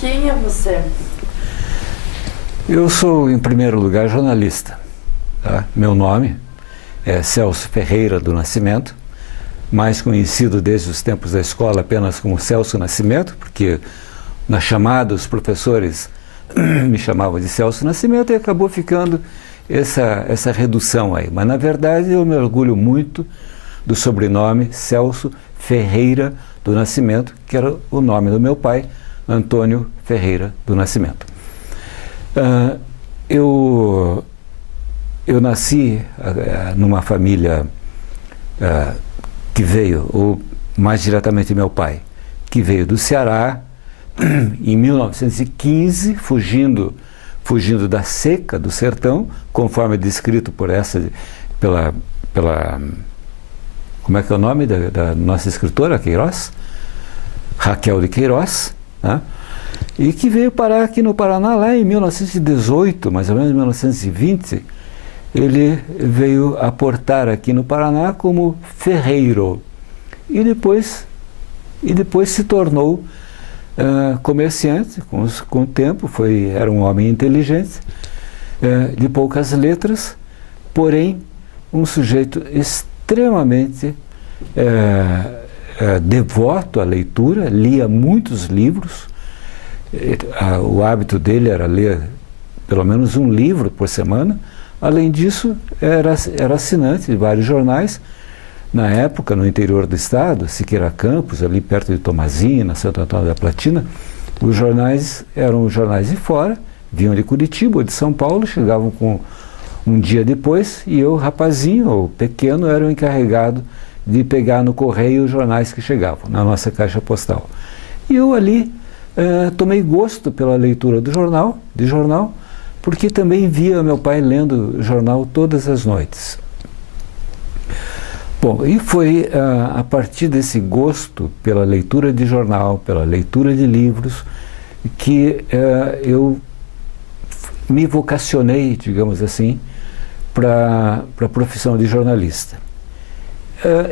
Quem é você? Eu sou, em primeiro lugar, jornalista. Tá? Meu nome é Celso Ferreira do Nascimento, mais conhecido desde os tempos da escola apenas como Celso Nascimento, porque na chamada os professores me chamavam de Celso Nascimento e acabou ficando essa redução aí. Mas, na verdade, eu me orgulho muito do sobrenome Celso Ferreira do Nascimento, que era o nome do meu pai, Antônio Ferreira do Nascimento. Eu nasci numa família que veio, ou mais diretamente meu pai, que veio do Ceará em 1915, fugindo da seca do sertão, conforme descrito pela como é que é o nome da nossa escritora, Queiroz? Raquel de Queiroz, né? E que veio parar aqui no Paraná lá em 1918, mais ou menos 1920, ele veio aportar aqui no Paraná como ferreiro e depois se tornou comerciante com o tempo, era um homem inteligente, de poucas letras, porém um sujeito extremamente devoto à leitura, lia muitos livros. O hábito dele era ler pelo menos um livro por semana. Além disso, era assinante de vários jornais. Na época, no interior do estado, Siqueira Campos, ali perto de Tomazina, Santo Antônio da Platina, os jornais eram jornais de fora, vinham de Curitiba ou de São Paulo, chegavam com um dia depois, e eu, rapazinho ou pequeno, era o encarregado de pegar no correio os jornais que chegavam, na nossa caixa postal. E eu ali tomei gosto pela leitura de jornal, porque também via meu pai lendo jornal todas as noites. Bom, e foi a partir desse gosto pela leitura de jornal, pela leitura de livros, que eu me vocacionei, digamos assim, para a profissão de jornalista.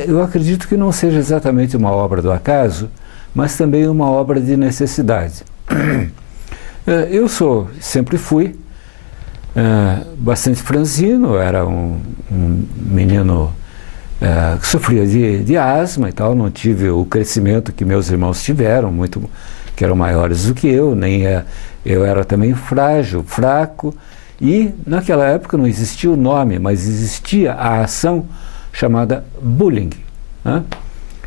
Eu acredito que não seja exatamente uma obra do acaso, mas também uma obra de necessidade. Eu sempre fui bastante franzino, era um menino que sofria de asma e tal, não tive o crescimento que meus irmãos tiveram, que eram maiores do que eu, eu era também frágil, fraco, e naquela época não existia o nome, mas existia a ação chamada bullying, né?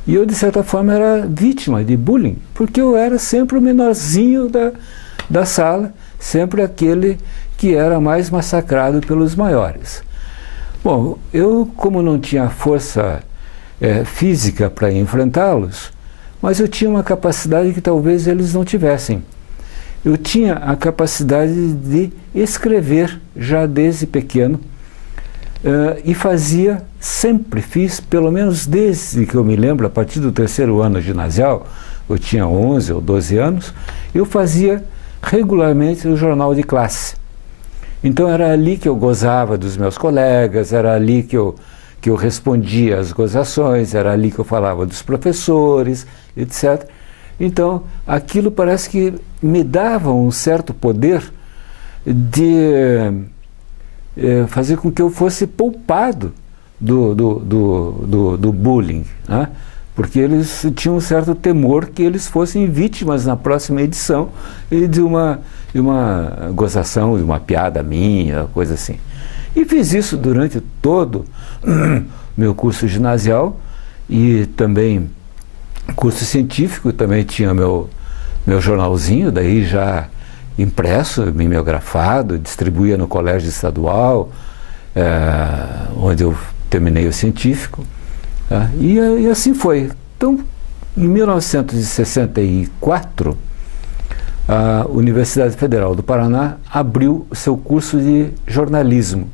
E eu, de certa forma, era vítima de bullying, porque eu era sempre o menorzinho da sala, sempre aquele que era mais massacrado pelos maiores. Bom, eu, como não tinha força física para enfrentá-los, mas eu tinha uma capacidade que talvez eles não tivessem. Eu tinha a capacidade de escrever já desde pequeno, e sempre fiz, pelo menos desde que eu me lembro, a partir do terceiro ano ginasial, eu tinha 11 ou 12 anos, eu fazia regularmente o jornal de classe. Então era ali que eu gozava dos meus colegas, era ali que eu respondia às gozações, era ali que eu falava dos professores, etc. Então aquilo parece que me dava um certo poder de fazer com que eu fosse poupado do bullying, né? Porque eles tinham um certo temor que eles fossem vítimas na próxima edição de uma gozação, de uma piada minha, coisa assim. E fiz isso durante todo meu curso ginasial e também curso científico, também tinha meu jornalzinho, daí já impresso, mimeografado, distribuía no colégio estadual, onde eu terminei o científico, tá? E assim foi. Então, em 1964, a Universidade Federal do Paraná abriu o seu curso de jornalismo.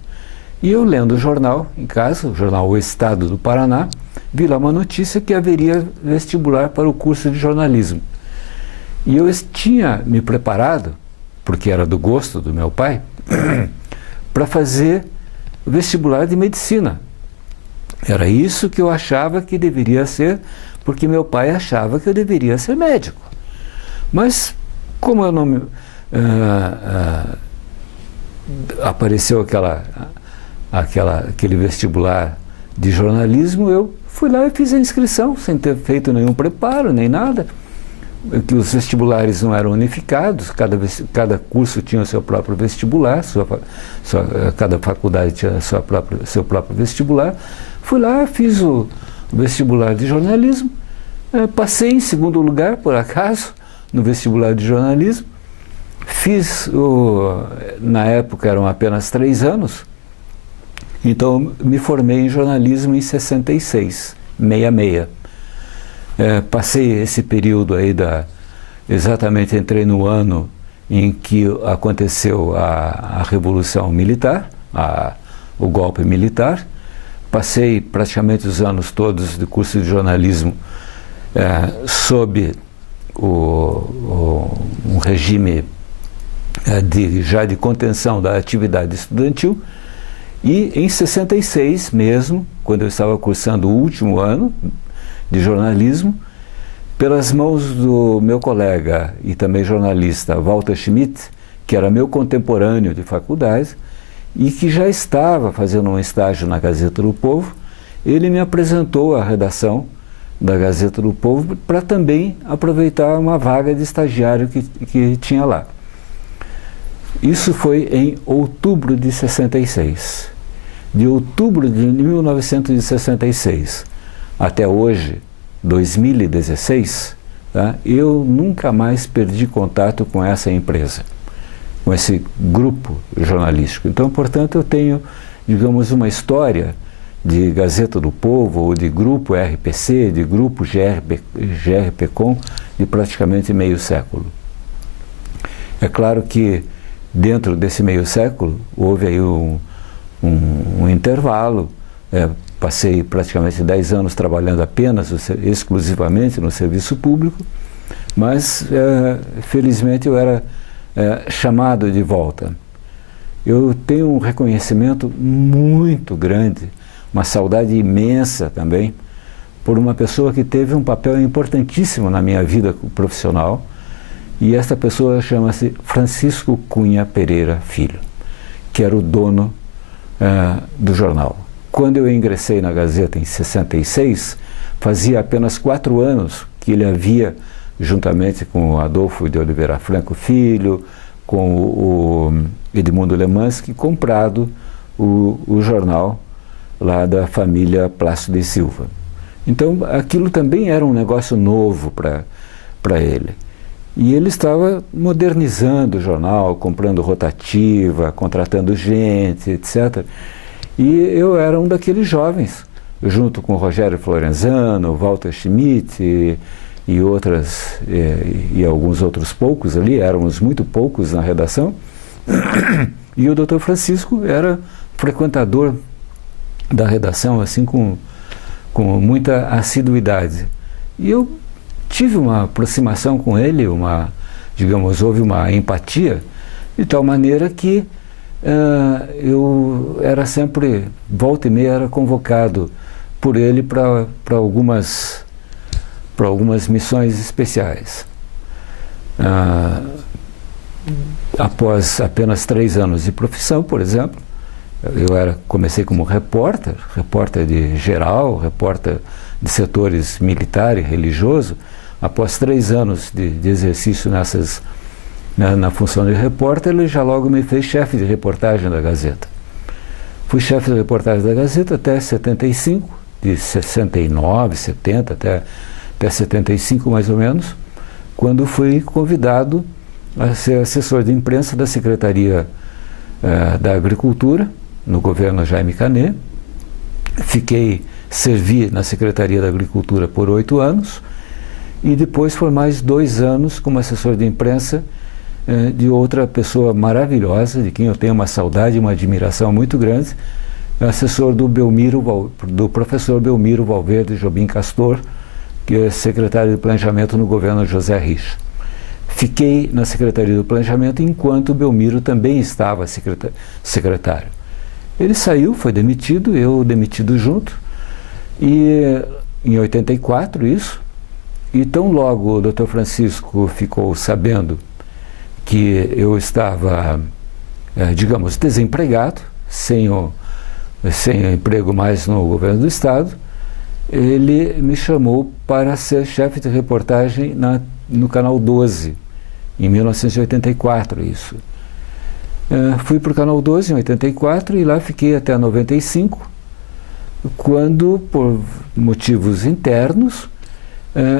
E eu, lendo o jornal em casa, o jornal O Estado do Paraná, vi lá uma notícia que haveria vestibular para o curso de jornalismo. E eu tinha me preparado, porque era do gosto do meu pai, para fazer o vestibular de medicina. Era isso que eu achava que deveria ser, porque meu pai achava que eu deveria ser médico. Mas Como eu não me, apareceu aquele vestibular de jornalismo, eu fui lá e fiz a inscrição, sem ter feito nenhum preparo, nem nada. Que os vestibulares não eram unificados, cada curso tinha o seu próprio vestibular, cada faculdade tinha seu próprio vestibular. Fui lá, fiz o vestibular de jornalismo, passei em segundo lugar, por acaso, no vestibular de jornalismo. Fiz, na época eram apenas 3 anos, então me formei em jornalismo em 66, 66. Passei esse período aí exatamente entrei no ano em que aconteceu a Revolução Militar, o golpe militar. Passei praticamente os anos todos do curso de jornalismo sob um regime já de contenção da atividade estudantil. E em 66 mesmo, quando eu estava cursando o último ano de jornalismo, pelas mãos do meu colega e também jornalista Walter Schmidt, que era meu contemporâneo de faculdade e que já estava fazendo um estágio na Gazeta do Povo, ele me apresentou a redação da Gazeta do Povo para também aproveitar uma vaga de estagiário que tinha lá. Isso foi em outubro de 66. De outubro de 1966 até hoje, 2016, tá? Eu nunca mais perdi contato com essa empresa, com esse grupo jornalístico. Então, portanto, eu tenho, digamos, uma história de Gazeta do Povo, ou de grupo RPC, de grupo GRPcom, de praticamente meio século. É claro que dentro desse meio século houve aí um intervalo. Passei praticamente 10 anos trabalhando apenas, exclusivamente no serviço público, mas felizmente eu era chamado de volta. Eu tenho um reconhecimento muito grande, uma saudade imensa também, por uma pessoa que teve um papel importantíssimo na minha vida profissional, e essa pessoa chama-se Francisco Cunha Pereira Filho, que era o dono do jornal. Quando eu ingressei na Gazeta em 66, fazia apenas 4 anos que ele havia, juntamente com o Adolfo de Oliveira Franco Filho, com o Edmundo Lemansky, comprado o jornal lá da família Plácido e Silva. Então aquilo também era um negócio novo para ele. E ele estava modernizando o jornal, comprando rotativa, contratando gente, etc. E eu era um daqueles jovens, junto com o Rogério Florenzano, Walter Schmidt e alguns outros poucos ali, éramos muito poucos na redação. E o Dr. Francisco era frequentador da redação, assim, com muita assiduidade. E eu tive uma aproximação com ele, digamos, houve uma empatia, de tal maneira que eu era sempre, volta e meia, era convocado por ele para algumas missões especiais. Após apenas 3 anos de profissão, por exemplo, comecei como repórter de geral, repórter de setores militar e religioso. Após 3 anos de exercício na função de repórter, ele já logo me fez chefe de reportagem da Gazeta. Fui chefe de reportagem da Gazeta até 75, de 69, 70 até 75 mais ou menos, quando fui convidado a ser assessor de imprensa da Secretaria da Agricultura, no governo Jaime Canet. Servi na Secretaria da Agricultura por 8 anos, e depois por mais 2 anos como assessor de imprensa de outra pessoa maravilhosa, de quem eu tenho uma saudade e uma admiração muito grande, assessor do professor Belmiro Valverde Jobim Castor, que é secretário de Planejamento no governo José Richa. Fiquei na Secretaria do Planejamento enquanto o Belmiro também estava secretário. Ele saiu, foi demitido, eu demitido junto, e em 84 isso, e tão logo o Dr. Francisco ficou sabendo que eu estava, digamos, desempregado, sem emprego mais no governo do Estado. Ele me chamou para ser chefe de reportagem no Canal 12, em 1984, isso. Fui para o Canal 12 em 84 e lá fiquei até 95, quando, por motivos internos,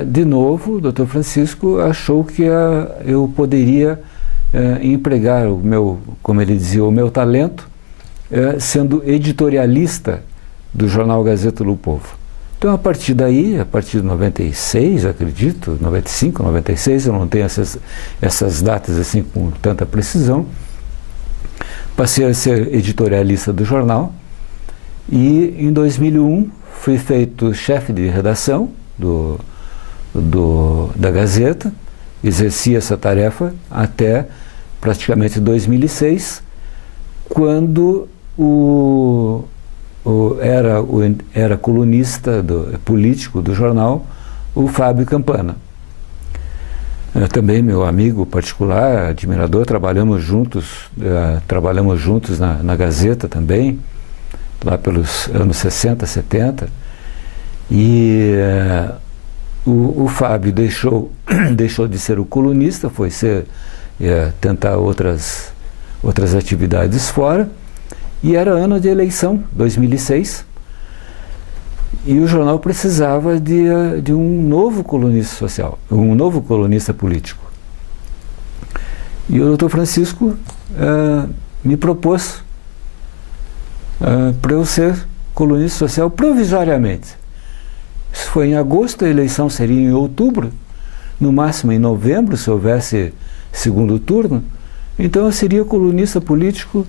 de novo, o Dr. Francisco achou que eu poderia empregar o meu, como ele dizia, o meu talento, sendo editorialista do jornal Gazeta do Povo. Então, a partir daí, a partir de 96, acredito, 95, 96, eu não tenho essas datas assim com tanta precisão, passei a ser editorialista do jornal e, em 2001, fui feito chefe de redação da Gazeta, exerci essa tarefa até praticamente 2006, quando era colunista político do jornal, o Fábio Campana. Também meu amigo particular, admirador, trabalhamos juntos na Gazeta também, lá pelos anos 60, 70, e o Fábio deixou de ser o colunista, foi tentar outras atividades fora, e era ano de eleição, 2006, e o jornal precisava de um novo colunista social, um novo colunista político. E o Dr. Francisco me propôs para eu ser colunista social provisoriamente. Isso foi em agosto, a eleição seria em outubro, no máximo em novembro, se houvesse segundo turno. Então eu seria colunista político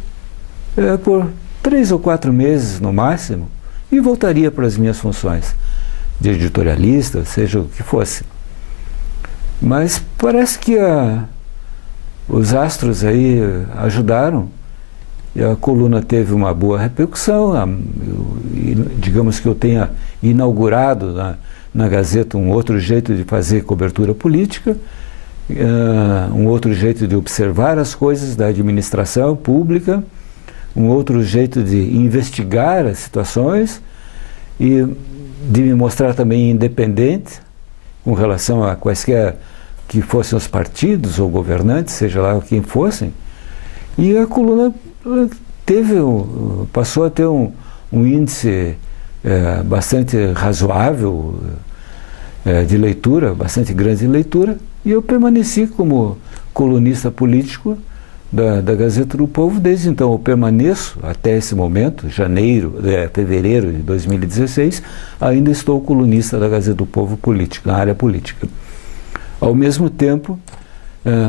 por 3 ou 4 meses no máximo e voltaria para as minhas funções de editorialista, seja o que fosse. Mas parece que os astros aí ajudaram e a coluna teve uma boa repercussão. Digamos que eu tenha inaugurado na Gazeta um outro jeito de fazer cobertura política, um outro jeito de observar as coisas da administração pública, um outro jeito de investigar as situações e de me mostrar também independente com relação a quaisquer que fossem os partidos ou governantes, seja lá quem fossem. E a coluna passou a ter um índice bastante razoável de leitura, bastante grande de leitura, e eu permaneci como colunista político da Gazeta do Povo. Desde então eu permaneço até esse momento, fevereiro de 2016, ainda estou colunista da Gazeta do Povo política, na área política. Ao mesmo tempo,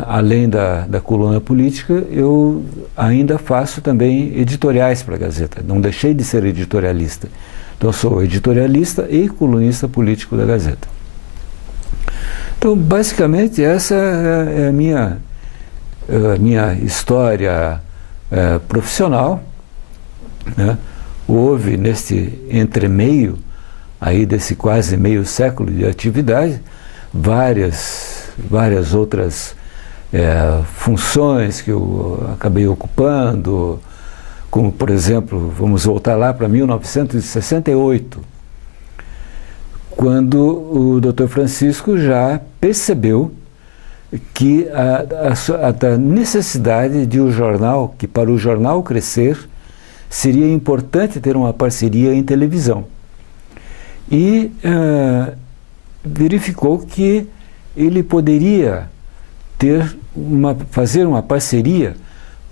além da coluna política, eu ainda faço também editoriais para a Gazeta. Não deixei de ser editorialista. Então, sou editorialista e colunista político da Gazeta. Então, basicamente, essa é a minha história profissional, né? Houve, neste entremeio, aí desse quase meio século de atividade, várias outras funções que eu acabei ocupando, como, por exemplo, vamos voltar lá para 1968, quando o Dr. Francisco já percebeu que a necessidade de um jornal, que para o jornal crescer, seria importante ter uma parceria em televisão. E verificou que ele poderia fazer uma parceria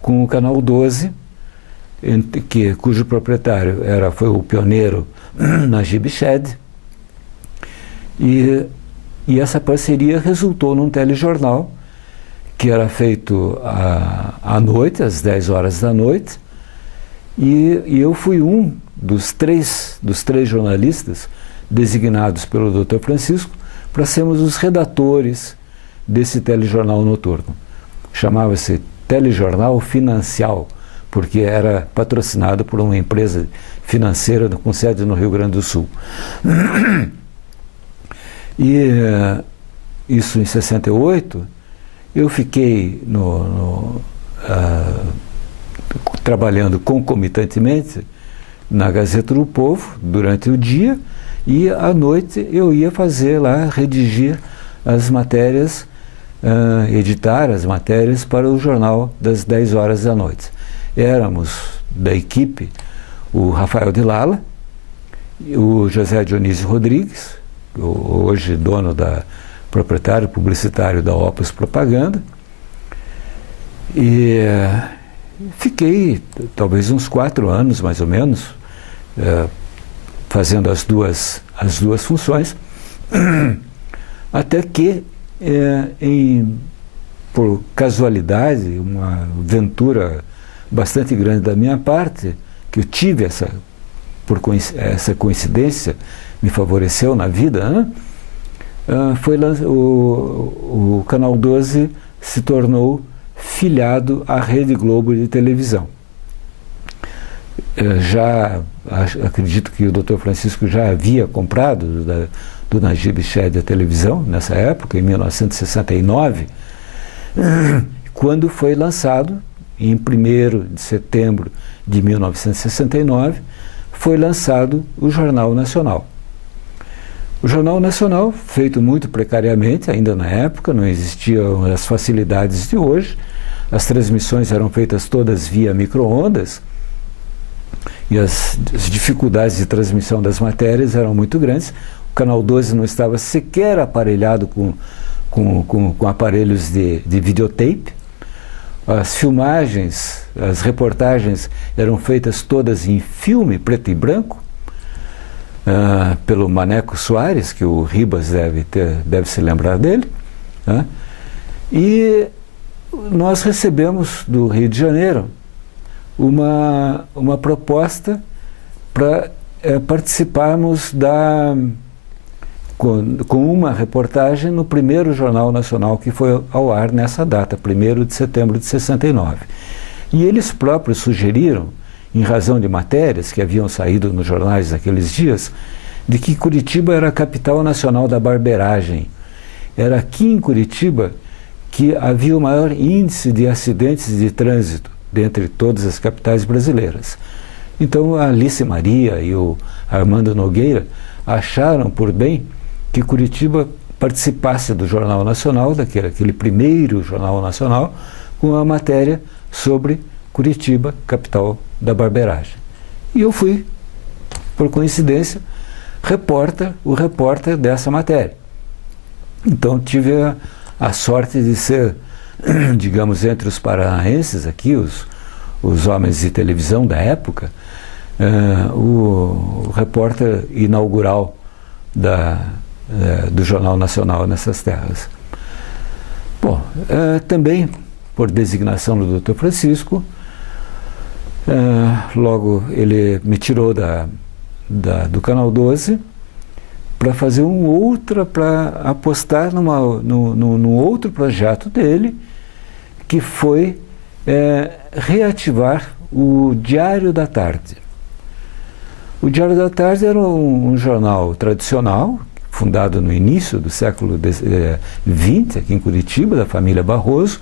com o Canal 12, cujo proprietário foi o pioneiro Najib Shed, e essa parceria resultou num telejornal que era feito à noite, às 10 horas da noite, e eu fui um dos três jornalistas designados pelo Dr. Francisco para sermos os redatores desse telejornal noturno. Chamava-se Telejornal Financial, porque era patrocinado por uma empresa financeira com sede no Rio Grande do Sul. E isso em 68, eu fiquei trabalhando concomitantemente na Gazeta do Povo durante o dia, e à noite eu ia fazer lá, redigir as matérias, editar as matérias para o jornal das 10 horas da noite. Éramos da equipe o Rafael de Lala, o José Dionísio Rodrigues, hoje proprietário publicitário da Opus Propaganda, e fiquei talvez uns 4 anos mais ou menos fazendo as duas funções, até que por casualidade, uma aventura bastante grande da minha parte, que eu tive essa coincidência, me favoreceu na vida, né? O Canal 12 se tornou filiado à Rede Globo de televisão. Acredito que o Dr. Francisco já havia comprado do Najib Shed a televisão, nessa época, em 1969, quando foi lançado, em 1º de setembro de 1969, foi lançado o Jornal Nacional. O Jornal Nacional, feito muito precariamente, ainda na época, não existiam as facilidades de hoje, as transmissões eram feitas todas via micro-ondas, e as dificuldades de transmissão das matérias eram muito grandes. O Canal 12 não estava sequer aparelhado com aparelhos de videotape. As filmagens, as reportagens eram feitas todas em filme preto e branco, pelo Maneco Soares, que o Ribas deve se lembrar dele, né? E nós recebemos do Rio de Janeiro uma proposta para participarmos com uma reportagem no primeiro Jornal Nacional que foi ao ar nessa data, 1º de setembro de 69. E eles próprios sugeriram, em razão de matérias que haviam saído nos jornais naqueles dias, de que Curitiba era a capital nacional da barbeiragem. Era aqui em Curitiba que havia o maior índice de acidentes de trânsito dentre todas as capitais brasileiras. Então a Alice Maria e o Armando Nogueira acharam por bem que Curitiba participasse do Jornal Nacional, aquele primeiro Jornal Nacional, com a matéria sobre Curitiba, capital da barbeiragem. E eu fui, por coincidência, o repórter dessa matéria. Então tive a sorte de ser, digamos, entre os paranaenses aqui, os homens de televisão da época, o repórter inaugural do Jornal Nacional nessas terras. Bom, também por designação do Dr. Francisco, logo ele me tirou do Canal 12 para fazer para apostar num outro projeto dele, que foi reativar o Diário da Tarde. O Diário da Tarde era um jornal tradicional, fundado no início do século XX, aqui em Curitiba, da família Barroso,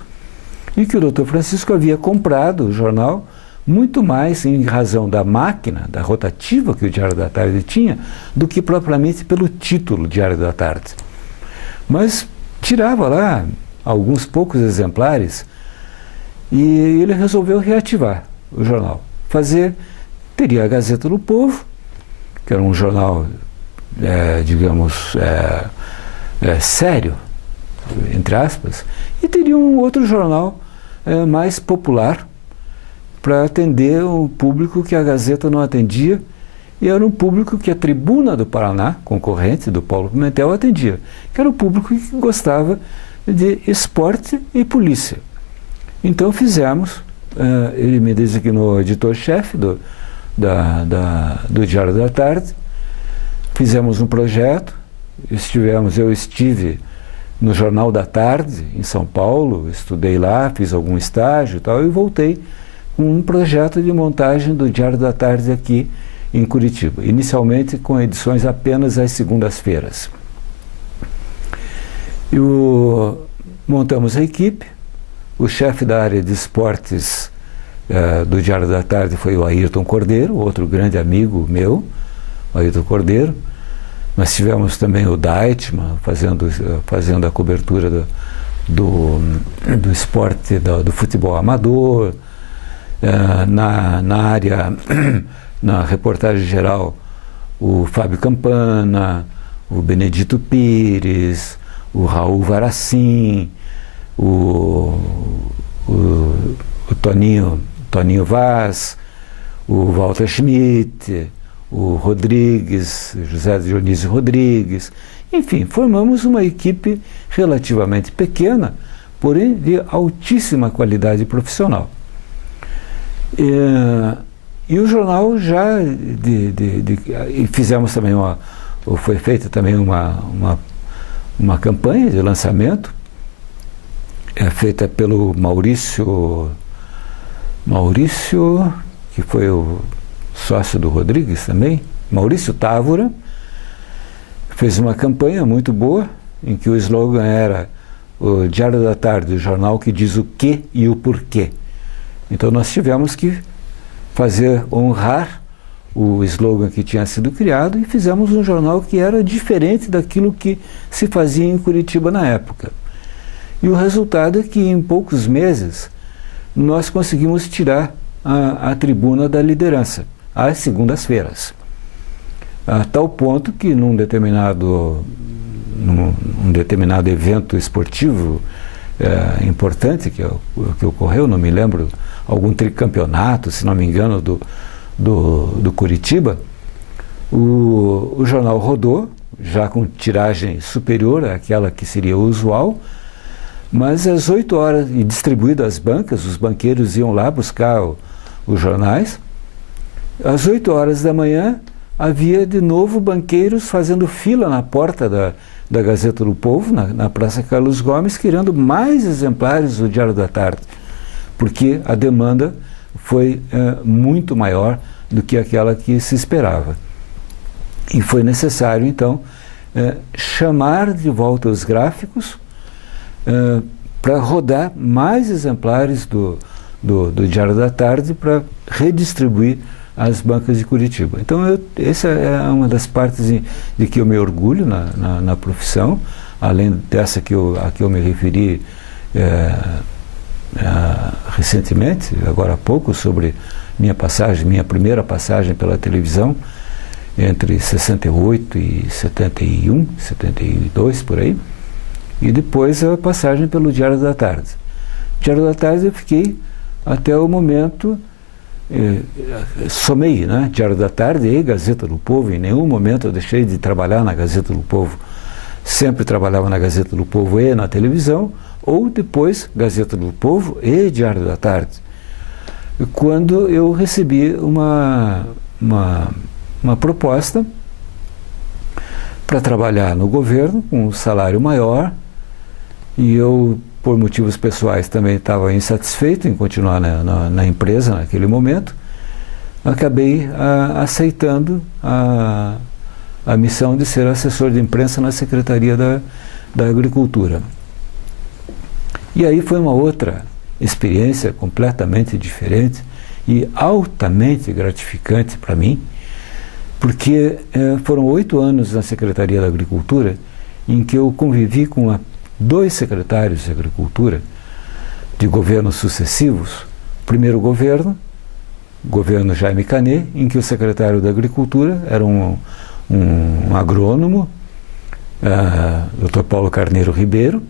e que o Dr. Francisco havia comprado o jornal muito mais em razão da máquina, da rotativa que o Diário da Tarde tinha, do que propriamente pelo título Diário da Tarde. Mas tirava lá alguns poucos exemplares e ele resolveu reativar o jornal. Teria a Gazeta do Povo, que era um jornal, digamos, sério, entre aspas, e teria um outro jornal mais popular, para atender um público que a Gazeta não atendia, e era um público que a Tribuna do Paraná, concorrente do Paulo Pimentel, atendia, que era o público que gostava de esporte e polícia. Então fizemos, ele me designou editor-chefe do Diário da Tarde, fizemos um projeto, eu estive no Jornal da Tarde, em São Paulo, estudei lá, fiz algum estágio e tal, e voltei com um projeto de montagem do Diário da Tarde aqui em Curitiba, inicialmente com edições apenas às segundas-feiras. montamos a equipe. O chefe da área de esportes do Diário da Tarde foi o Ayrton Cordeiro, outro grande amigo meu, o Ayrton Cordeiro. Nós tivemos também o Deitman fazendo a cobertura do esporte, do futebol amador. Na área, na reportagem geral, o Fábio Campana, o Benedito Pires, o Raul Varacim, o Toninho Vaz, o Walter Schmidt, o Rodrigues, José Dionísio Rodrigues. Enfim, formamos uma equipe relativamente pequena, porém de altíssima qualidade profissional. E o jornal já e fizemos também foi feita também uma campanha de lançamento feita pelo Maurício, que foi o sócio do Rodrigues também, Maurício Távora, fez uma campanha muito boa, em que o slogan era o Diário da Tarde, o jornal que diz o que e o porquê. Então nós tivemos que honrar o slogan que tinha sido criado e fizemos um jornal que era diferente daquilo que se fazia em Curitiba na época. E o resultado é que em poucos meses nós conseguimos tirar a tribuna da liderança, às segundas-feiras. A tal ponto que num determinado evento esportivo importante que ocorreu, não me lembro, algum tricampeonato, se não me engano, do Curitiba, o jornal rodou, já com tiragem superior àquela que seria usual, mas às 8 horas, e distribuído às bancas, os banqueiros iam lá buscar os jornais. Às 8 horas da manhã, havia de novo banqueiros fazendo fila na porta da Gazeta do Povo, na Praça Carlos Gomes, querendo mais exemplares do Diário da Tarde, porque a demanda foi muito maior do que aquela que se esperava. E foi necessário, então, chamar de volta os gráficos para rodar mais exemplares do Diário da Tarde para redistribuir às bancas de Curitiba. Então, essa é uma das partes de que eu me orgulho na profissão, além dessa a que eu me referi recentemente, agora há pouco, sobre minha primeira passagem pela televisão, entre 68 e 71, 72, por aí, e depois a passagem pelo Diário da Tarde. Diário da Tarde eu fiquei até o momento, somei, né? Diário da Tarde e Gazeta do Povo. Em nenhum momento eu deixei de trabalhar na Gazeta do Povo. Sempre trabalhava na Gazeta do Povo e na televisão, ou depois Gazeta do Povo e Diário da Tarde. Quando eu recebi uma proposta para trabalhar no governo com um salário maior, e eu, por motivos pessoais, também estava insatisfeito em continuar na empresa naquele momento, acabei aceitando a missão de ser assessor de imprensa na Secretaria da Agricultura. E aí foi uma outra experiência completamente diferente e altamente gratificante para mim, porque foram 8 anos na Secretaria da Agricultura em que eu convivi com 2 secretários de Agricultura de governos sucessivos. Primeiro governo Jaime Canet, em que o secretário da Agricultura era um agrônomo, Dr. Paulo Carneiro Ribeiro,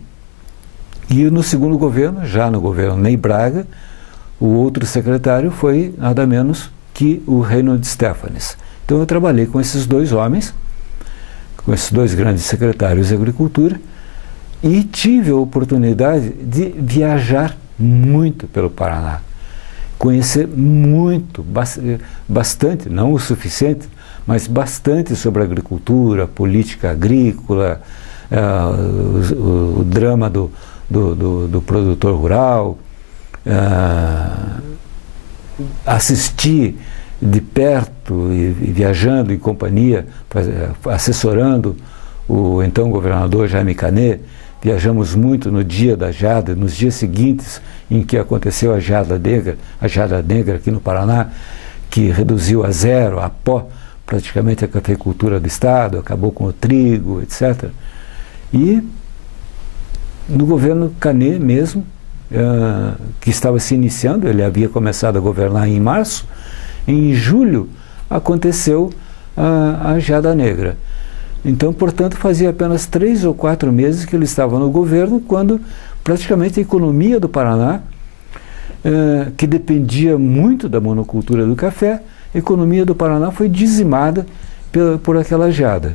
e no segundo governo, já no governo Ney Braga, o outro secretário foi nada menos que o Reinhold Stefanes. Então eu trabalhei com esses 2 homens, com esses 2 grandes secretários de Agricultura, e tive a oportunidade de viajar muito pelo Paraná, conhecer muito, bastante, não o suficiente, mas bastante sobre agricultura, política agrícola, o drama do produtor rural, assistir de perto e viajando em companhia, assessorando o então governador Jaime Canet viajamos muito no dia da geada, nos dias seguintes em que aconteceu a geada negra aqui no Paraná, que reduziu a zero, a pó, praticamente a cafeicultura do estado, acabou com o trigo, etc. E no governo Canet mesmo, que estava se iniciando, ele havia começado a governar em março, em julho aconteceu a geada negra. Então, portanto, fazia apenas 3 ou 4 meses que ele estava no governo, quando praticamente a economia do Paraná, que dependia muito da monocultura do café, a economia do Paraná foi dizimada por aquela geada.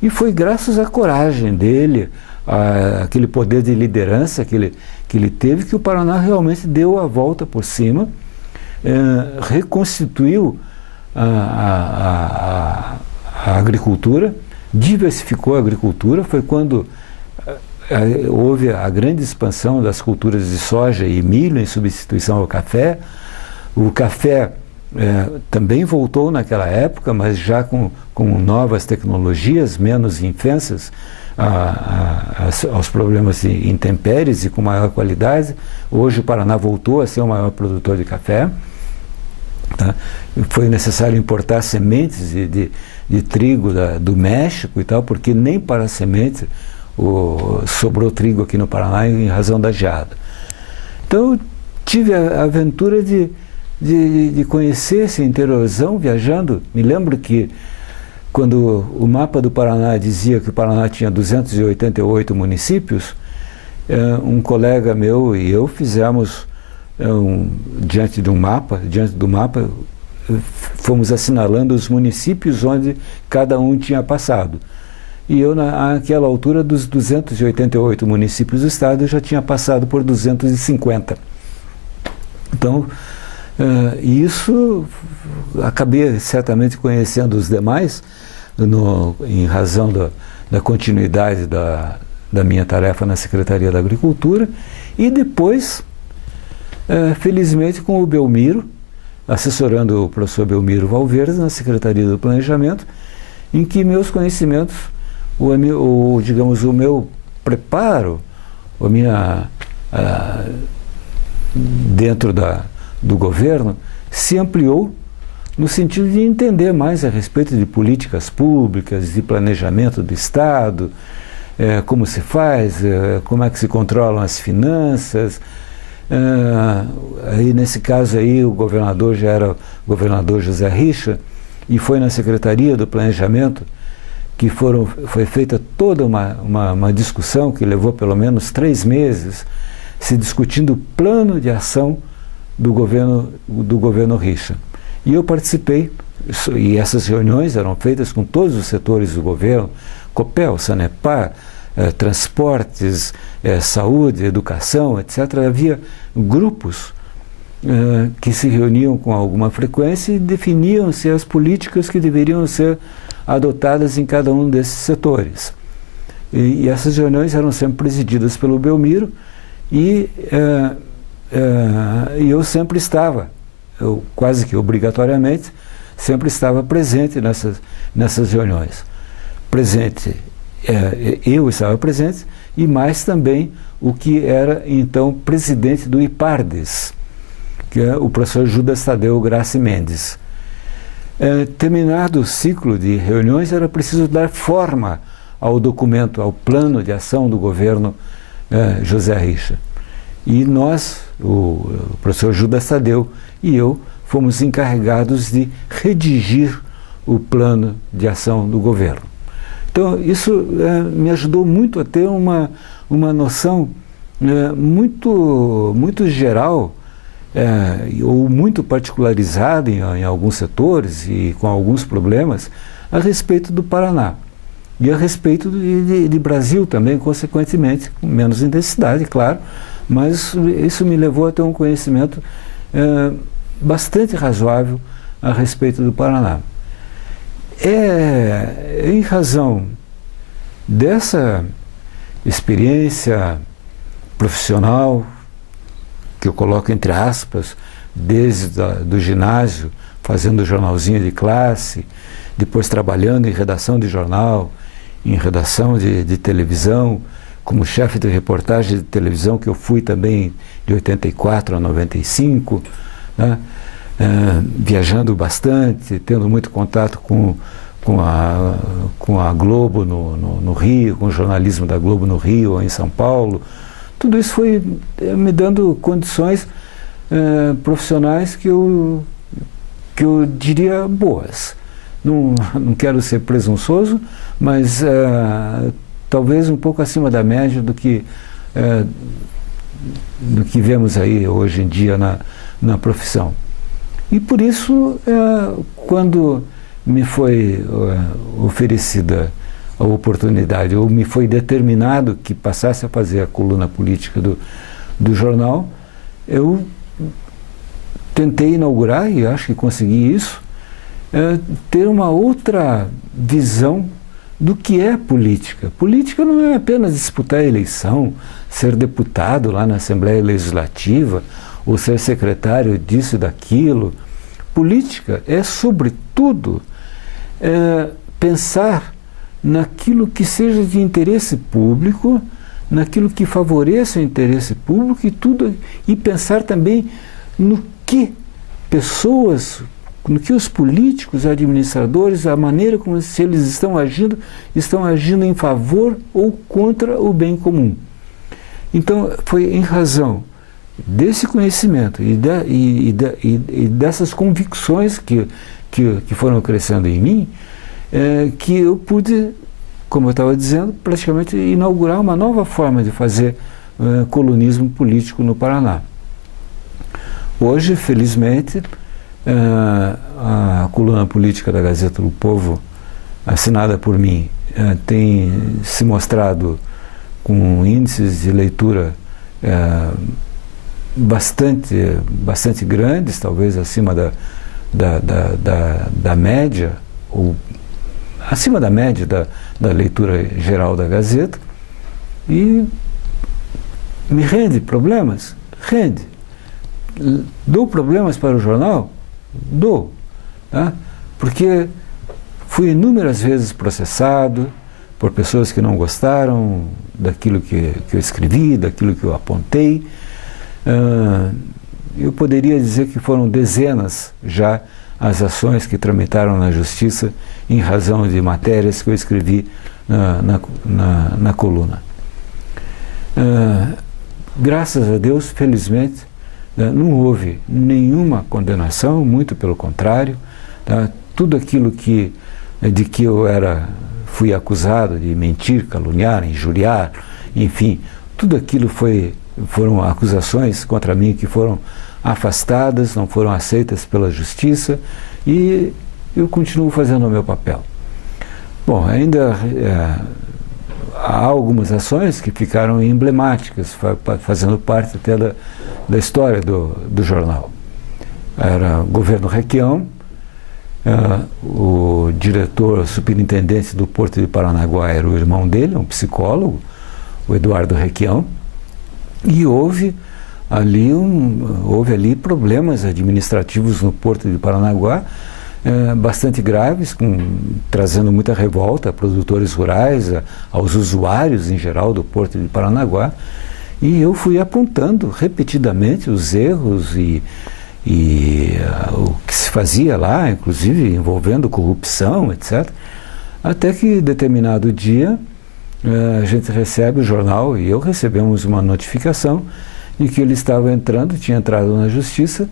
E foi graças à coragem dele, àquele poder de liderança que ele teve, que o Paraná realmente deu a volta por cima, reconstituiu a agricultura, diversificou a agricultura. Foi quando houve a grande expansão das culturas de soja e milho em substituição ao café. O café também voltou naquela época, mas já com novas tecnologias, menos infensas aos problemas de intempéries e com maior qualidade. Hoje o Paraná voltou a ser o maior produtor de café. Tá? Foi necessário importar sementes de trigo do México e tal, porque nem para a semente sobrou trigo aqui no Paraná em razão da geada. Então eu tive a aventura de conhecer esse interiorzão viajando. Me lembro que quando o mapa do Paraná dizia que o Paraná tinha 288 municípios, um colega meu e eu fizemos diante do mapa, fomos assinalando os municípios onde cada um tinha passado. E eu, naquela altura, dos 288 municípios do estado, eu já tinha passado por 250. Então, isso, acabei certamente conhecendo os demais, em razão da continuidade da minha tarefa na Secretaria da Agricultura, e depois, felizmente, com o Belmiro, assessorando o professor Belmiro Valverde na Secretaria do Planejamento, em que meus conhecimentos, digamos, o meu preparo, dentro do governo, se ampliou no sentido de entender mais a respeito de políticas públicas, de planejamento do Estado, como se faz, como é que se controlam as finanças. Aí, nesse caso aí, o governador já era o governador José Richa, e foi na Secretaria do Planejamento que foi feita toda uma discussão que levou pelo menos 3 meses, se discutindo o plano de ação do governo Richa. E eu participei, e essas reuniões eram feitas com todos os setores do governo, Copel, Sanepar, transportes, saúde, educação, etc. Havia grupos que se reuniam com alguma frequência e definiam-se as políticas que deveriam ser adotadas em cada um desses setores. E essas reuniões eram sempre presididas pelo Belmiro, e eu sempre estava, quase que obrigatoriamente, sempre estava presente nessas reuniões. Eu estava presente, e mais também o que era então presidente do IPARDES, que é o professor Judas Tadeu Grassi Mendes. Terminado o ciclo de reuniões, era preciso dar forma ao documento, ao plano de ação do governo José Richa. E nós, o professor Judas Tadeu e eu, fomos encarregados de redigir o plano de ação do governo. Então, isso me ajudou muito a ter uma noção muito geral, ou muito particularizada em alguns setores e com alguns problemas, a respeito do Paraná. E a respeito de Brasil também, consequentemente, com menos intensidade, claro, mas isso me levou a ter um conhecimento bastante razoável a respeito do Paraná. Em razão dessa experiência profissional, que eu coloco entre aspas, desde do ginásio, fazendo jornalzinho de classe, depois trabalhando em redação de jornal, em redação de televisão, como chefe de reportagem de televisão, que eu fui também de 84 a 95, né? Viajando bastante, tendo muito contato com a Globo no Rio, com o jornalismo da Globo no Rio ou em São Paulo. Tudo isso foi me dando condições profissionais que eu diria boas. Não quero ser presunçoso, mas talvez um pouco acima da média do que vemos aí hoje em dia na profissão. E por isso, quando me foi oferecida a oportunidade, ou me foi determinado que passasse a fazer a coluna política do jornal, eu tentei inaugurar, e acho que consegui isso, ter uma outra visão do que é política. Política não é apenas disputar a eleição, ser deputado lá na Assembleia Legislativa, ou ser secretário disso e daquilo. Política é, sobretudo, pensar naquilo que seja de interesse público, naquilo que favoreça o interesse público e pensar também no que os políticos, administradores, a maneira como se eles estão agindo em favor ou contra o bem comum. Então, foi em razão desse conhecimento e dessas convicções que foram crescendo em mim, que eu pude, como eu estava dizendo, praticamente inaugurar uma nova forma de fazer colunismo político no Paraná. Hoje, felizmente, a coluna política da Gazeta do Povo, assinada por mim, tem se mostrado com índices de leitura bastante grandes, talvez acima da média, ou acima da média da leitura geral da Gazeta, e me rende problemas? Rende. Dou problemas para o jornal? Dou. Tá? Porque fui inúmeras vezes processado por pessoas que não gostaram daquilo que eu escrevi, daquilo que eu apontei. Eu poderia dizer que foram dezenas já as ações que tramitaram na Justiça em razão de matérias que eu escrevi na coluna. Graças a Deus, felizmente, não houve nenhuma condenação, muito pelo contrário. Tá? Tudo aquilo de que eu fui acusado de mentir, caluniar, injuriar, enfim, tudo aquilo foram acusações contra mim que foram afastadas, não foram aceitas pela Justiça, e eu continuo fazendo o meu papel. Bom, ainda há algumas ações que ficaram emblemáticas, fazendo parte até da história do jornal. Era o governo Requião, o diretor superintendente do Porto de Paranaguá era o irmão dele, um psicólogo, o Eduardo Requião, e houve ali problemas administrativos no Porto de Paranaguá, bastante graves, trazendo muita revolta a produtores rurais, aos usuários em geral do Porto de Paranaguá, e eu fui apontando repetidamente os erros e o que se fazia lá, inclusive envolvendo corrupção, etc. Até que, determinado dia, a gente recebe o jornal, e eu recebemos uma notificação de que ele tinha entrado na Justiça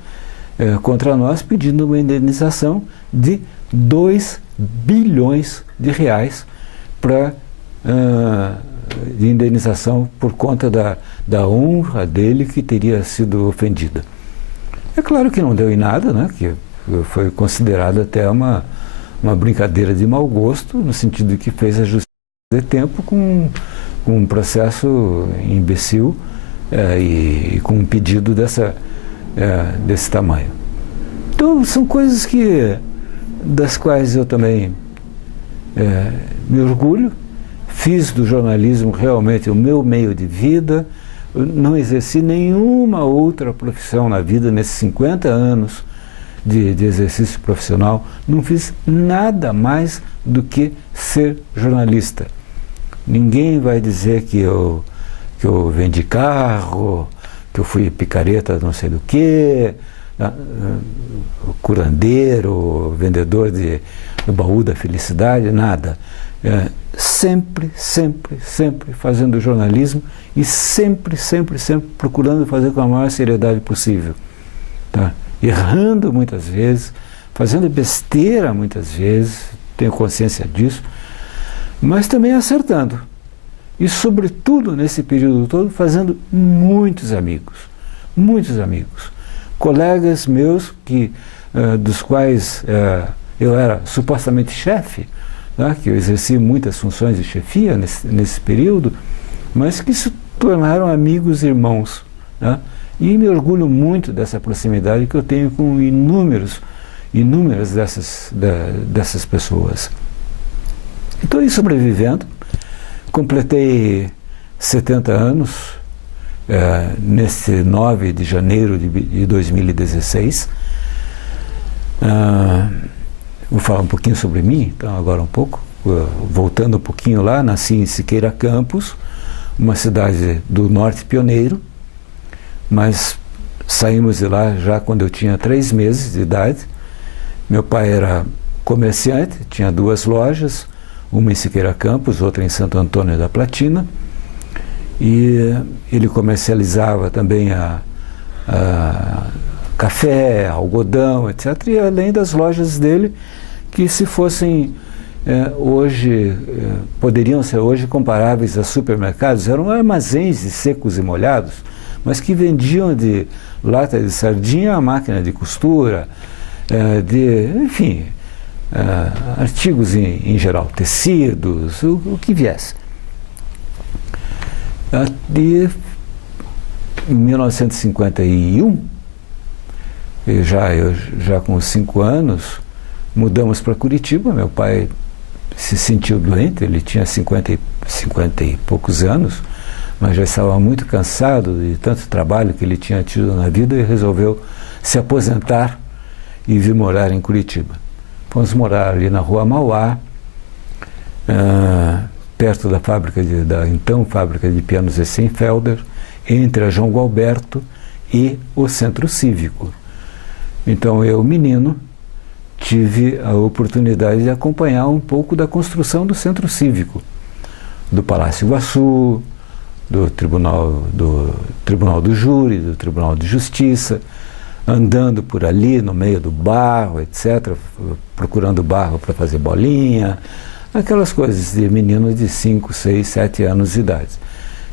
contra nós, pedindo uma indenização de 2 bilhões de reais de indenização por conta da honra dele que teria sido ofendida. É claro que não deu em nada, né? Que foi considerado até uma brincadeira de mau gosto, no sentido de que fez a Justiça de tempo com um processo imbecil e com um pedido desse tamanho. Então, são coisas das quais eu também me orgulho. Fiz do jornalismo realmente o meu meio de vida. Eu não exerci nenhuma outra profissão na vida nesses 50 anos de exercício profissional. Não fiz nada mais do que ser jornalista. Ninguém vai dizer que eu vendi carro, que eu fui picareta não sei do que, curandeiro, vendedor do baú da felicidade, nada. Sempre fazendo jornalismo e sempre procurando fazer com a maior seriedade possível. Tá? Errando muitas vezes, fazendo besteira muitas vezes, tenho consciência disso, mas também acertando. E, sobretudo, nesse período todo, fazendo muitos amigos. Colegas meus, dos quais eu era supostamente chefe, né, que eu exerci muitas funções de chefia nesse período, mas que se tornaram amigos e irmãos. Né? E me orgulho muito dessa proximidade que eu tenho com inúmeras dessas pessoas. Estou aí sobrevivendo. Completei 70 anos nesse 9 de janeiro de 2016. Vou falar um pouquinho sobre mim, então, agora um pouco. Voltando um pouquinho lá, nasci em Siqueira Campos, uma cidade do norte pioneiro, mas saímos de lá já quando eu tinha 3 meses de idade. Meu pai era comerciante, tinha 2 lojas, uma em Siqueira Campos, outra em Santo Antônio da Platina, e ele comercializava também a café, algodão, etc., e além das lojas dele, que se fossem hoje, poderiam ser hoje comparáveis a supermercados, eram armazéns de secos e molhados, mas que vendiam de lata de sardinha a máquina de costura, enfim, artigos em geral, tecidos, o que viesse. E em 1951, eu já com 5 anos, mudamos para Curitiba. Meu pai se sentiu doente, ele tinha 50 e poucos anos, mas já estava muito cansado de tanto trabalho que ele tinha tido na vida e resolveu se aposentar e vir morar em Curitiba. Fomos morar ali na Rua Mauá, perto da então fábrica de pianos Essenfelder, entre a João Gualberto e o Centro Cívico. Então eu, menino, tive a oportunidade de acompanhar um pouco da construção do Centro Cívico, do Palácio Iguaçu, do Tribunal do Júri, do Tribunal de Justiça, andando por ali no meio do barro, etc., procurando barro para fazer bolinha, aquelas coisas de menino de 5, 6, 7 anos de idade.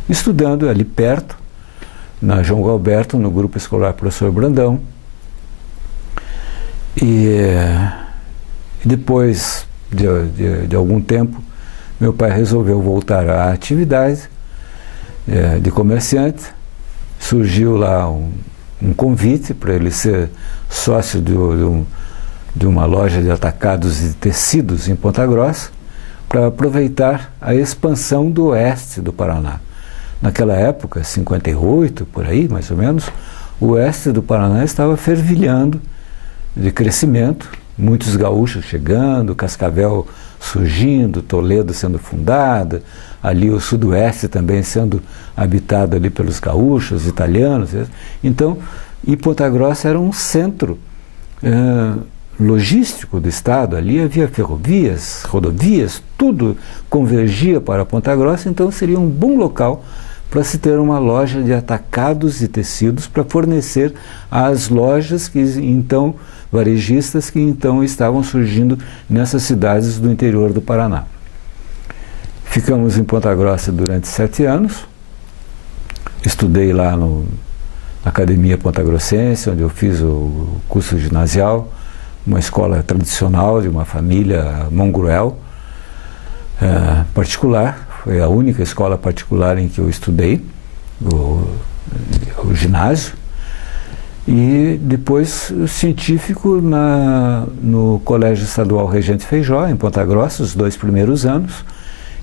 Estudando ali perto, na João Gualberto, no Grupo Escolar Professor Brandão. E depois de algum tempo, meu pai resolveu voltar à atividade de comerciante. Surgiu lá um convite para ele ser sócio de uma loja de atacados e tecidos em Ponta Grossa, para aproveitar a expansão do oeste do Paraná. Naquela época, 58, por aí, mais ou menos, o oeste do Paraná estava fervilhando de crescimento, muitos gaúchos chegando, Cascavel surgindo, Toledo sendo fundada, ali o sudoeste também sendo habitado ali pelos gaúchos, italianos. Então, e Ponta Grossa era um centro logístico do estado, ali havia ferrovias, rodovias, tudo convergia para Ponta Grossa, então seria um bom local para se ter uma loja de atacados e tecidos para fornecer às lojas que então, varejistas que então estavam surgindo nessas cidades do interior do Paraná. Ficamos em Ponta Grossa durante 7 anos, estudei lá na Academia Ponta Grossense, onde eu fiz o curso ginasial, uma escola tradicional de uma família mongruel, particular. Foi a única escola particular em que eu estudei, o ginásio. E depois científico no Colégio Estadual Regente Feijó, em Ponta Grossa, os 2 primeiros anos,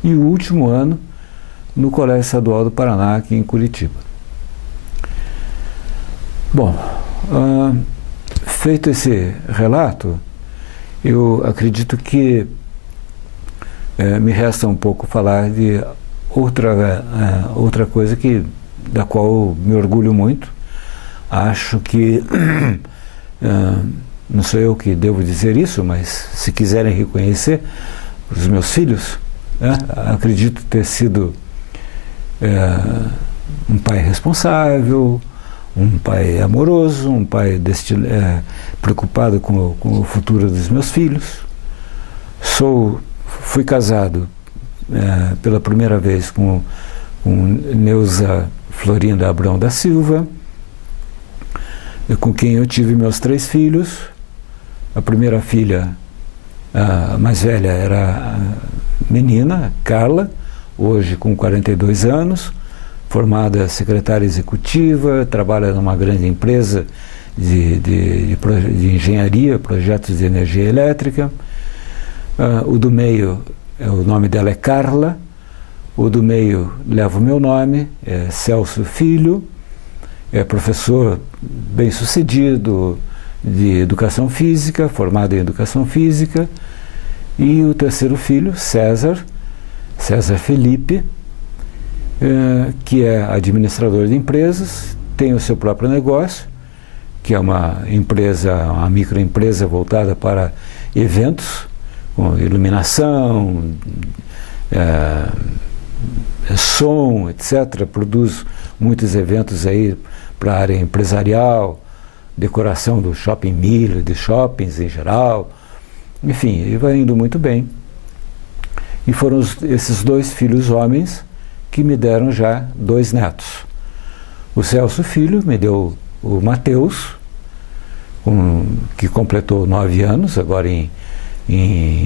e o último ano no Colégio Estadual do Paraná, aqui em Curitiba. Bom, feito esse relato, eu acredito que me resta um pouco falar de outra coisa da qual eu me orgulho muito. Acho que, não sou eu que devo dizer isso, mas se quiserem reconhecer os meus filhos, acredito ter sido um pai responsável, um pai amoroso, um pai preocupado com o futuro dos meus filhos. Fui casado pela primeira vez com Neuza Florinda Abrão da Silva, com quem eu tive meus 3 filhos. A primeira filha, a mais velha, era a menina, Carla, hoje com 42 anos, formada secretária executiva, trabalha numa grande empresa de engenharia, projetos de energia elétrica. O do meio, o nome dela é Carla. O do meio leva o meu nome, é Celso Filho, é professor bem-sucedido de educação física, formado em educação física. E o terceiro filho, César Felipe, que é administrador de empresas, tem o seu próprio negócio, que é uma microempresa voltada para eventos, com iluminação, som, etc. Produz muitos eventos aí para a área empresarial, decoração do shopping mall, de shoppings em geral, enfim, ele vai indo muito bem. E foram esses 2 filhos homens que me deram já 2 netos. O Celso Filho me deu o Mateus, que completou 9 anos, agora em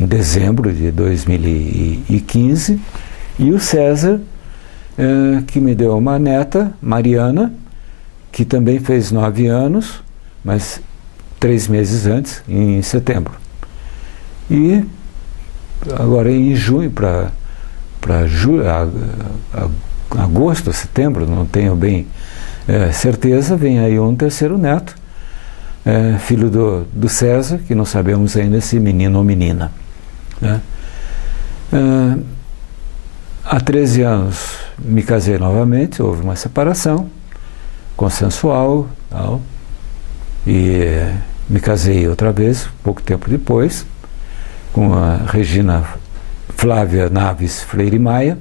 dezembro de 2015, e o César, que me deu uma neta, Mariana, que também fez 9 anos, mas 3 meses antes, em setembro. E agora em junho, para agosto, setembro, não tenho bem certeza, vem aí um terceiro neto, filho do César, que não sabemos ainda se menino ou menina. Há 13 anos me casei novamente, houve uma separação consensual, tal, e me casei outra vez, pouco tempo depois, com a Regina Flávia Naves Freire Maia,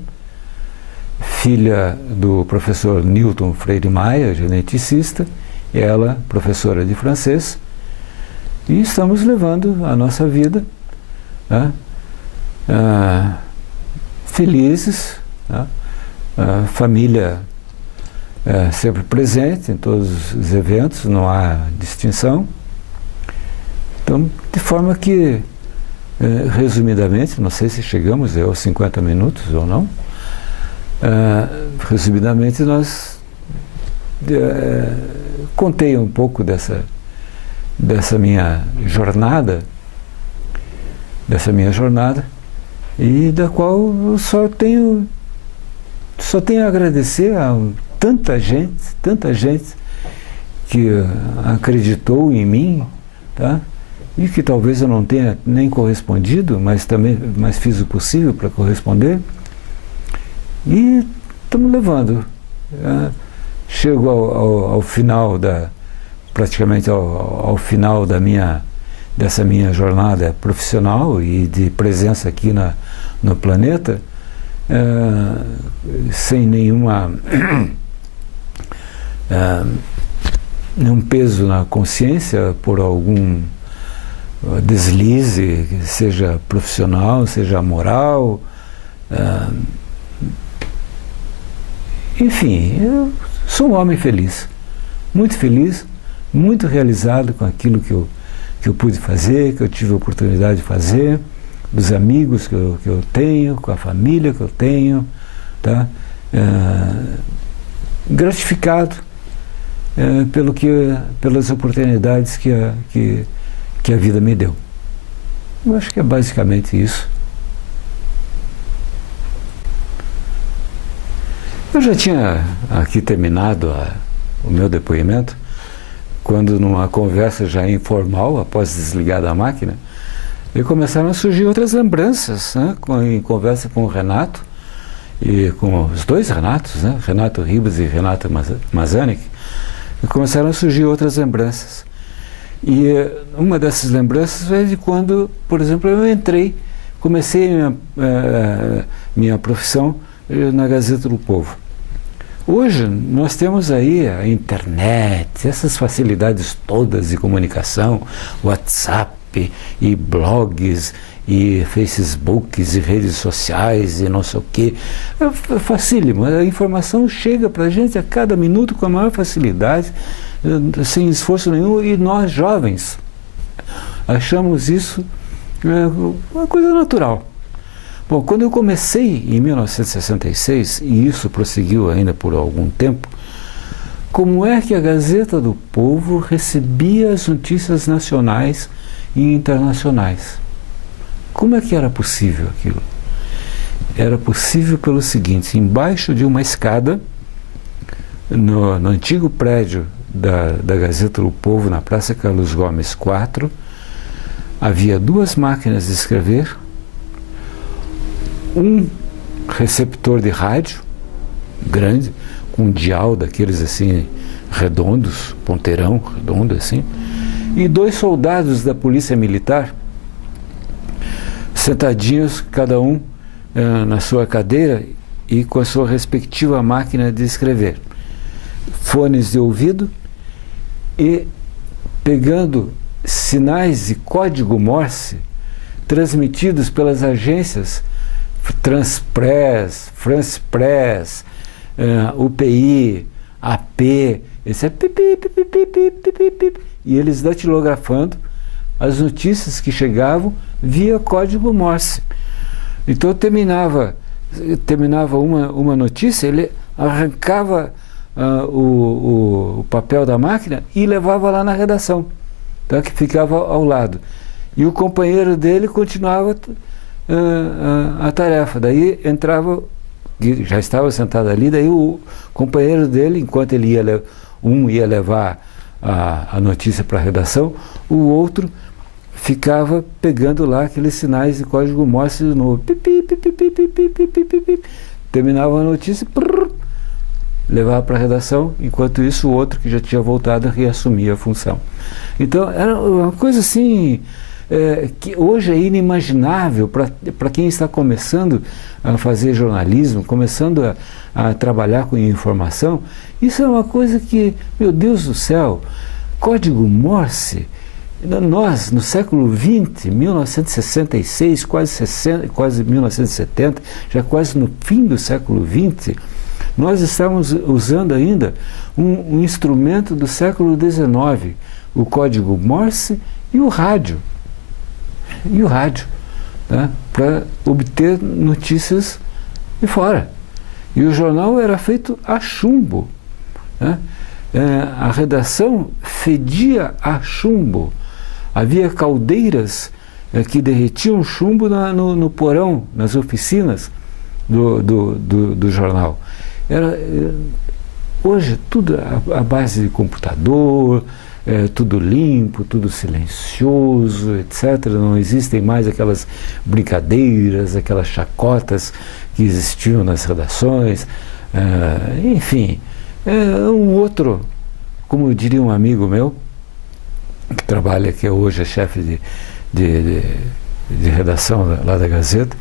filha do professor Newton Freire Maia, geneticista, ela professora de francês, e estamos levando a nossa vida felizes, a família sempre presente em todos os eventos, não há distinção. Então, de forma que, resumidamente, não sei se chegamos aos 50 minutos ou não, resumidamente nós contei um pouco dessa minha jornada, e da qual eu só tenho a agradecer a tanta gente que acreditou em mim, tá? E que talvez eu não tenha nem correspondido, mas fiz o possível para corresponder. E estamos levando. Chego ao final praticamente ao final dessa minha jornada profissional e de presença aqui no planeta, sem nenhum peso na consciência por algum deslize, seja profissional, seja moral, enfim, eu sou um homem feliz, muito realizado com aquilo que eu pude fazer, que eu tive a oportunidade de fazer, dos amigos que eu tenho, com a família que eu tenho, tá? Gratificado pelas oportunidades que a vida me deu. Eu acho que é basicamente isso. Eu já tinha aqui terminado o meu depoimento, quando numa conversa já informal, após desligar da máquina, E começaram a surgir outras lembranças, né? Em conversa com o Renato, e com os dois Renatos, né? Renato Ribas e Renato Mazanik, e começaram a surgir outras lembranças. E uma dessas lembranças veio de quando, por exemplo, eu comecei minha profissão na Gazeta do Povo. Hoje nós temos aí a internet, essas facilidades todas de comunicação, WhatsApp e blogs e Facebooks e redes sociais e não sei o quê. É facílimo, a informação chega para a gente a cada minuto com a maior facilidade, sem esforço nenhum, e nós jovens achamos isso uma coisa natural. Bom, quando eu comecei em 1966, e isso prosseguiu ainda por algum tempo, como é que a Gazeta do Povo recebia as notícias nacionais e internacionais? Como é que era possível aquilo? Era possível pelo seguinte: embaixo de uma escada, no antigo prédio da Gazeta do Povo, na Praça Carlos Gomes 4, havia duas máquinas de escrever, um receptor de rádio grande, com um dial daqueles assim redondos, ponteirão redondo assim, e dois soldados da Polícia Militar sentadinhos, cada um na sua cadeira e com a sua respectiva máquina de escrever, fones de ouvido, e pegando sinais de código Morse transmitidos pelas agências Transpress, France Press, UPI, AP, e eles datilografando as notícias que chegavam via código Morse. Então terminava uma notícia, ele arrancava o papel da máquina e levava lá na redação, tá? Que ficava ao lado. E o companheiro dele continuava a tarefa. Daí entrava, já estava sentado ali, daí o companheiro dele, enquanto ele ia levar a notícia para a redação, o outro ficava pegando lá aqueles sinais de código Morse de novo. Terminava a notícia, levava para a redação, enquanto isso o outro que já tinha voltado reassumia a função. Então era uma coisa assim que hoje é inimaginável para quem está começando a fazer jornalismo, começando a trabalhar com informação. Isso é uma coisa que, meu Deus do céu, código Morse. Nós, no século XX, 1966, quase 1970, já quase no fim do século XX, nós estamos usando ainda um instrumento do século XIX, o código Morse e o rádio. Tá? Para obter notícias de fora. E o jornal era feito a chumbo. Né? A redação fedia a chumbo. Havia caldeiras que derretiam chumbo no porão, nas oficinas do jornal. Hoje tudo à base de computador, tudo limpo, tudo silencioso, etc. Não existem mais aquelas brincadeiras, aquelas chacotas que existiam nas redações. Enfim, um outro, como diria um amigo meu, que trabalha, que hoje é chefe de redação lá da Gazeta,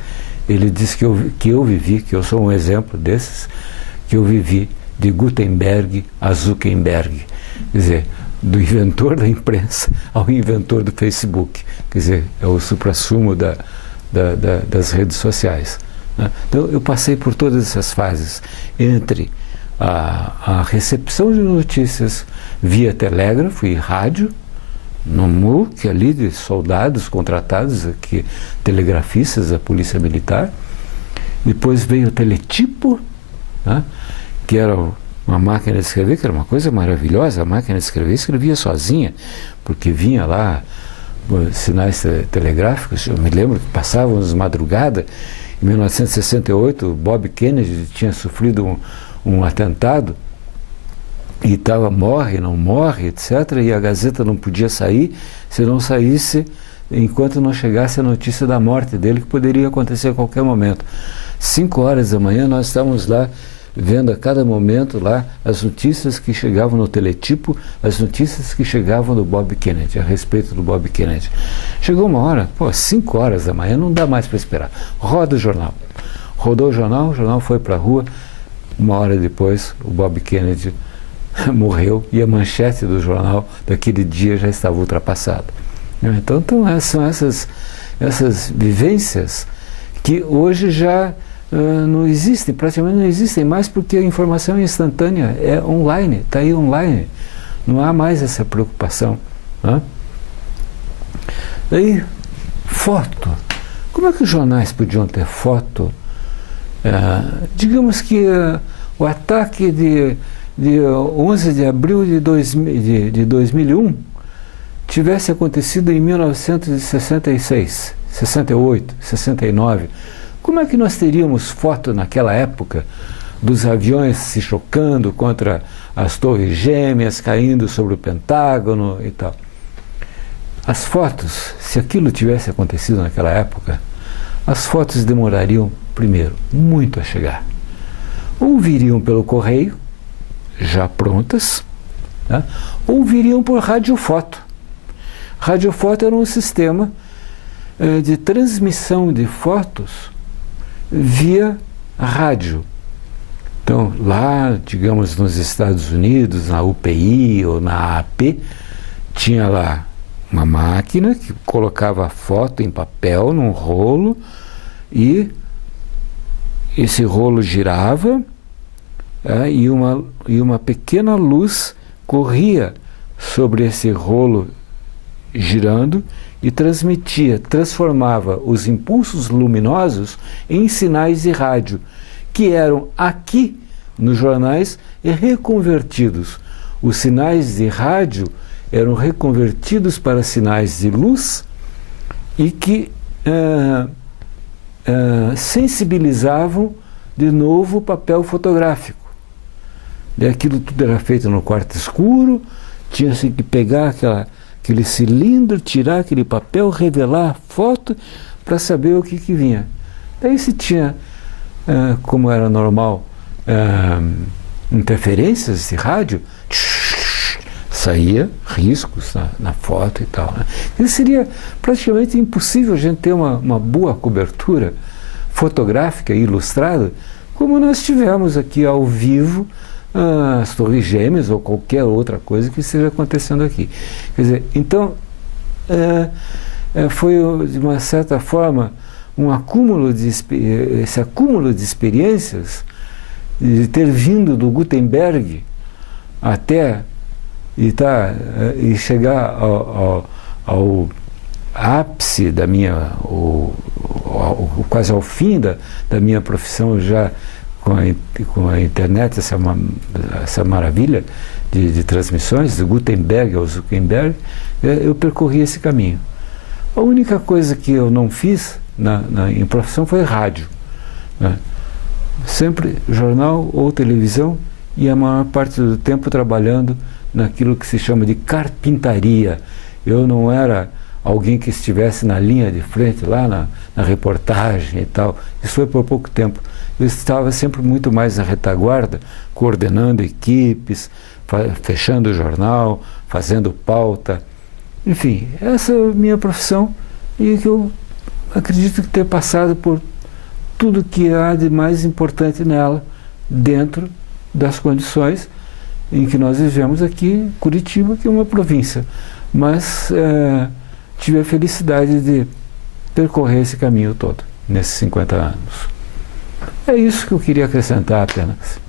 ele disse que eu vivi, que eu sou um exemplo desses, que eu vivi de Gutenberg a Zuckerberg, quer dizer, do inventor da imprensa ao inventor do Facebook, quer dizer, é o suprassumo das redes sociais. Né? Então eu passei por todas essas fases, entre a recepção de notícias via telégrafo e rádio, no MUC ali de soldados contratados aqui, telegrafistas da Polícia Militar. Depois veio o teletipo, né, que era uma máquina de escrever, que era uma coisa maravilhosa. A máquina de escrever escrevia sozinha, porque vinha lá sinais telegráficos. Eu me lembro que passávamos madrugada, em 1968, Bob Kennedy tinha sofrido um atentado, e estava morre, não morre, etc. E a Gazeta não podia sair se não saísse enquanto não chegasse a notícia da morte dele, que poderia acontecer a qualquer momento. 5 horas da manhã nós estávamos lá vendo a cada momento lá as notícias que chegavam no teletipo, as notícias que chegavam do Bob Kennedy, a respeito do Bob Kennedy. Chegou uma hora, 5 horas da manhã, não dá mais para esperar. Roda o jornal. Rodou o jornal foi para a rua. 1 hora depois, o Bob Kennedy morreu e a manchete do jornal daquele dia já estava ultrapassada. Então são essas vivências que hoje já não existem, praticamente não existem mais, porque a informação é instantânea, é online, está aí online. Não há mais essa preocupação. Né? Daí, foto. Como é que os jornais podiam ter foto? Digamos que o ataque de 11 de abril de 2001 tivesse acontecido em 1966, 68, 69. Como é que nós teríamos foto naquela época dos aviões se chocando contra as torres gêmeas, caindo sobre o Pentágono e tal? As fotos, se aquilo tivesse acontecido naquela época, as fotos demorariam, primeiro, muito a chegar. Ou viriam pelo correio, já prontas, né? Ou viriam por radiofoto. Radiofoto era um sistema de transmissão de fotos via rádio. Então, lá, digamos, nos Estados Unidos, na UPI ou na AP, tinha lá uma máquina que colocava a foto em papel, num rolo, e esse rolo girava, e uma pequena luz corria sobre esse rolo girando e transformava os impulsos luminosos em sinais de rádio, que eram aqui nos jornais reconvertidos. Os sinais de rádio eram reconvertidos para sinais de luz e que sensibilizavam de novo o papel fotográfico. E aquilo tudo era feito no quarto escuro, tinha-se que pegar aquele cilindro, tirar aquele papel, revelar a foto para saber o que vinha. Daí se tinha, como era normal, interferências de rádio, saía riscos na foto e tal. Né? E seria praticamente impossível a gente ter uma boa cobertura fotográfica e ilustrada, como nós tivemos aqui ao vivo as Torres Gêmeas ou qualquer outra coisa que esteja acontecendo aqui. Quer dizer, então, foi de uma certa forma esse acúmulo de experiências de ter vindo do Gutenberg até e chegar ao ápice da minha, quase ao fim da minha profissão já com a internet, essa maravilha de transmissões, do Gutenberg ao Zuckerberg, eu percorri esse caminho. A única coisa que eu não fiz em profissão foi rádio. Né? Sempre jornal ou televisão, e a maior parte do tempo trabalhando naquilo que se chama de carpintaria. Eu não era alguém que estivesse na linha de frente, lá na reportagem e tal. Isso foi por pouco tempo. Eu estava sempre muito mais na retaguarda, coordenando equipes, fechando o jornal, fazendo pauta. Enfim, essa é a minha profissão, e que eu acredito que ter passado por tudo que há de mais importante nela, dentro das condições em que nós vivemos aqui em Curitiba, que é uma província. Mas tive a felicidade de percorrer esse caminho todo, nesses 50 anos. É isso que eu queria acrescentar apenas.